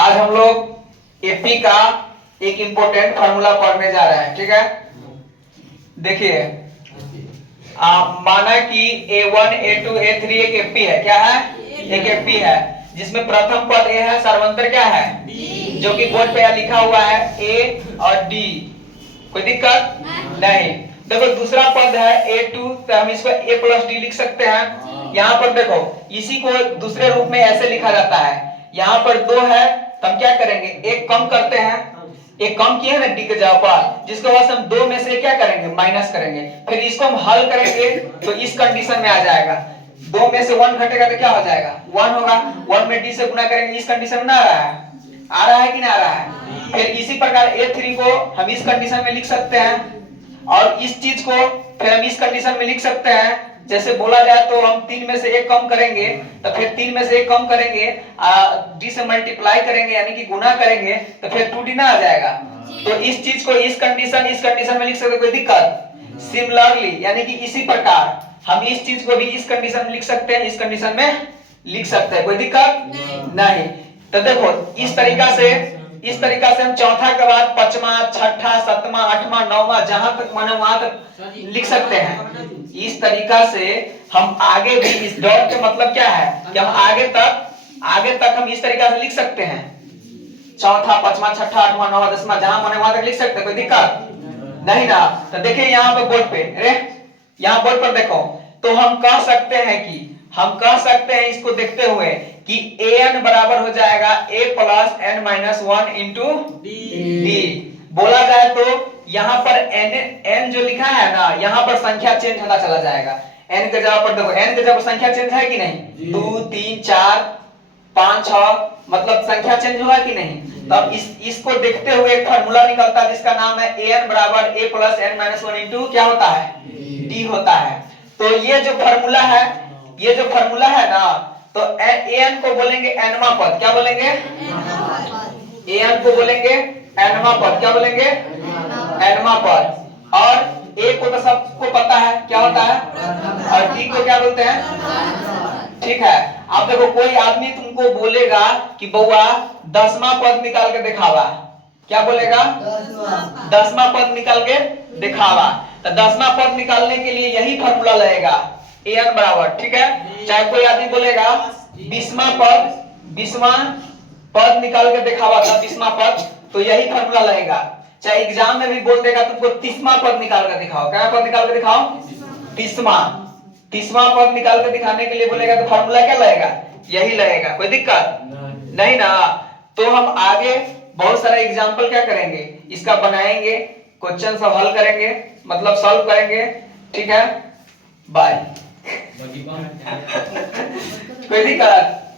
आज हम लोग एपी का एक इंपॉर्टेंट फार्मूला पढ़ने जा रहे हैं। ठीक है, देखिए माना कि A1 A2 A3 एक एपी है। क्या है? एक एपी है जिसमें प्रथम पद ए है, सर्वंतर क्या है? जो कि बोर्ड पे लिखा हुआ है ए और डी। कोई दिक्कत नहीं। देखो दूसरा पद है A2, तो हम इसको a प्लस डी लिख सकते हैं। यहाँ पर देखो इसी को दूसरे रूप में ऐसे लिखा जाता है। यहाँ पर 2 है तो हम क्या करेंगे, एक कम करते हैं। एक कम किया है ना डी के जगह पर, जिसके बाद हम 2 में से क्या करेंगे, माइनस करेंगे। फिर इसको हम हल करेंगे तो इस कंडीशन में आ जाएगा। 2 में से 1 घटेगा तो क्या हो जाएगा, 1 होगा। 1 में डी से गुना करेंगे, इस कंडीशन में आ रहा है, आ रहा है कि नहीं आ रहा है। फिर इसी प्रकार A3 को हम इस कंडीशन में लिख सकते हैं और इस चीज को फिर हम इस कंडीशन में लिख सकते हैं। जैसे बोला जाए तो हम 3 में से 1 कम करेंगे तो फिर 3 में से 1 कम करेंगे, डी से मल्टीप्लाई करेंगे यानी कि गुना करेंगे तो फिर 2d ना आ जाएगा। तो इस चीज को इस कंडीशन में लिख सकते, कोई दिक्कत। सिमिलरली यानी कि इसी प्रकार हम इस चीज को भी इस कंडीशन में लिख सकते हैं, इस कंडीशन में लिख सकते हैं, कोई दिक्कत नहीं। तो देखो इस तरीका से हम चौथा के बाद पांचवा, छठा, सातवां, आठवां, नौवां जहां तक माने वहां तक लिख सकते हैं। इस तरीका से हम आगे भी, इस डॉट के मतलब क्या है कि हम आगे तक हम इस तरीका से लिख सकते हैं। चौथा, पांचवा, छठा, आठवां, नौवां, दसवां जहां माने वहां तक लिख सकते हैं, कोई दिक्कत नहीं ना। तो देखिए यहाँ पे बोर्ड पे, अरे यहाँ बोर्ड पर देखो, तो हम कह सकते हैं इसको देखते हुए कि an बराबर हो जाएगा a plus n minus 1 into D. बोला जाए तो यहाँ पर n जो लिखा है ना, यहाँ पर संख्या चेंज होना चला जाएगा। n के जगह पर देखो, n के जगह पर संख्या चेंज है कि नहीं, 2 3 4 5 6 मतलब संख्या चेंज हुआ कि नहीं। तब इसको देखते हुए एक फार्मूला निकलता है जिसका नाम है an बराबर a plus n minus 1 into क्या होता है, d होता है। तो ये जो फार्मूला है ना, तो an को बोलेंगे nवां पद। क्या बोलेंगे? an को बोलेंगे nवां पद। क्या बोलेंगे? nवां पद। और a को तो सबको पता है क्या होता है, और d को क्या बोलते हैं। ठीक है, अब देखो कोई आदमी तुमको बोलेगा कि बउआ 10वां पद निकाल के दिखावा। क्या बोलेगा? 10वां पद निकाल के दिखावा। तो 10वां पद निकालने के लिए यही फार्मूला लगेगा an बराबर। ठीक है, चाहे कोई आदमी बोलेगा 20वां पद निकाल के दिखावा था, 20वां पद, तो यही फार्मूला लगेगा। चाहे एग्जाम में भी बोल देगा तुमको 30वां पद निकाल कर दिखाओ। क्या पद निकाल के दिखाओ? 30वां पद निकाल के दिखाने के लिए बोलेगा तो फार्मूला क्या लगेगा, यही लगेगा। कोई दिक्कत नहीं ना। तो हम आगे बहुत सारा एग्जाम्पल क्या करेंगे, इसका बनाएंगे, क्वेश्चन सब हल करेंगे, मतलब सॉल्व करेंगे। ठीक है, बाय। कोई दिक्कत